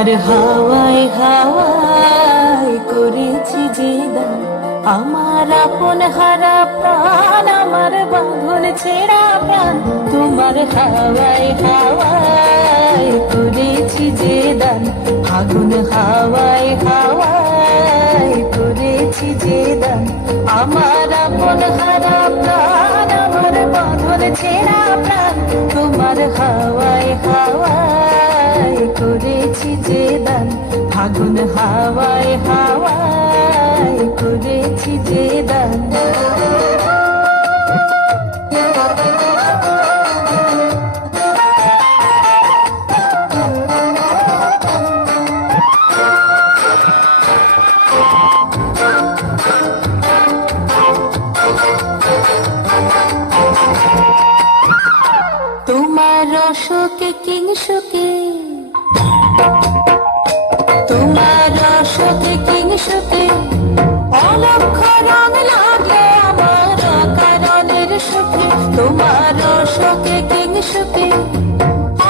তোমার হাওয়ায় হাওয়ায় করেছি যে দান, আমার আপন হারা প্রাণ, আমার বাঁধন ছেঁড়া প্রাণ। তোমার হাওয়ায় হাওয়ায় করেছি যে দান, আগুন হাওয়ায় হাওয়ায় করেছি যে দান, আমার আপন হারা প্রাণ, আমার বাঁধন ছেঁড়া প্রাণ। তোমার হাওয়ায় হাওয়ায় করেছি যে দান, আগুন হাওয়ায় হাওয়ায় করেছি যে দান। তোমার রসকে কিংসুকে, তোমার রসকে কিংসুকে অলক্ষ রং লাগে আমার অকারণের সুখে। তোমার রসকে কিংসুকে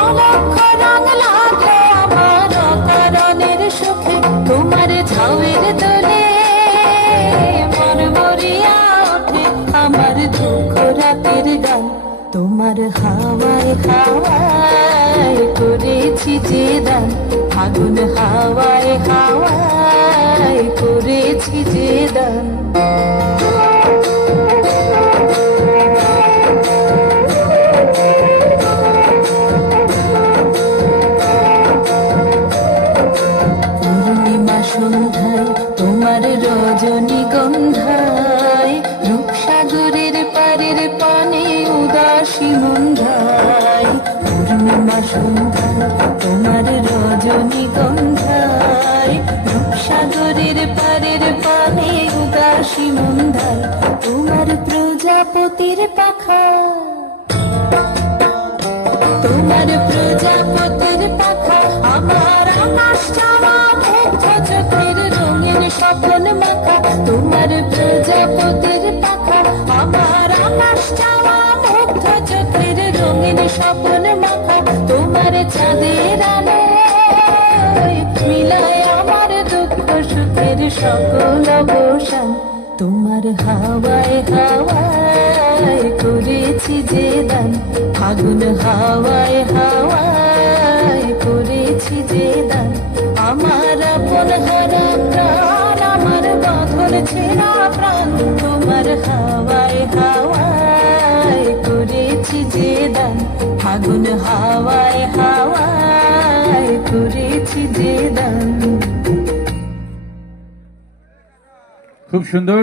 অলক্ষ রং লাগে আমার অকারণের সুখে। তোমার ঝাউয়ের দোলে মরমরিয়া ওঠে আমার দুঃখ রাতের গান। তোমার হাওয়ায় হাওয়ায় করেছি যে দান, আগুন হাওয়ায় হাওয়ায় করেছি যে দান। পূর্ণিমা সন্ধ্যায় তোমার রজনীগন্ধায়, রূপসাগরের পারের পানে উদাসী মন্ধায়। পূর্ণিমা সন্ধ্যায় তোমার রজনীগন্ধায়, রূপসাগরের পারের পানে উদাসী মন্ধায়। তোমার প্রজাপতির পাখা, তোমার প্রজাপতির পাখা আমার আকাশ চাওয়া মুগ্ধ চোখের রঙিন স্বপ্ন মাখা। তোমার প্রজাপতির পাখা আমার আকাশ চাওয়া মুগ্ধ চোখের রঙিন স্বপ্ন মাখা। তোমার চাঁদের আলোয় মিলায় আমার দুঃখ সুখের সকল অবসান। তোমার হাওয়ায় হাওয়ায় করেছি যে দান, আগুন হাওয়ায় হাওয়ায় করেছি যে দান, আমার আপন হারা প্রাণ, আমার বাঁধন ছেঁড়া প্রাণ। তোমার হাওয়ায় হাওয়ায় করেছি যে দান, আগুন হাওয়ায় হাওয়ায় করেছি যে দান। খুব সুন্দর।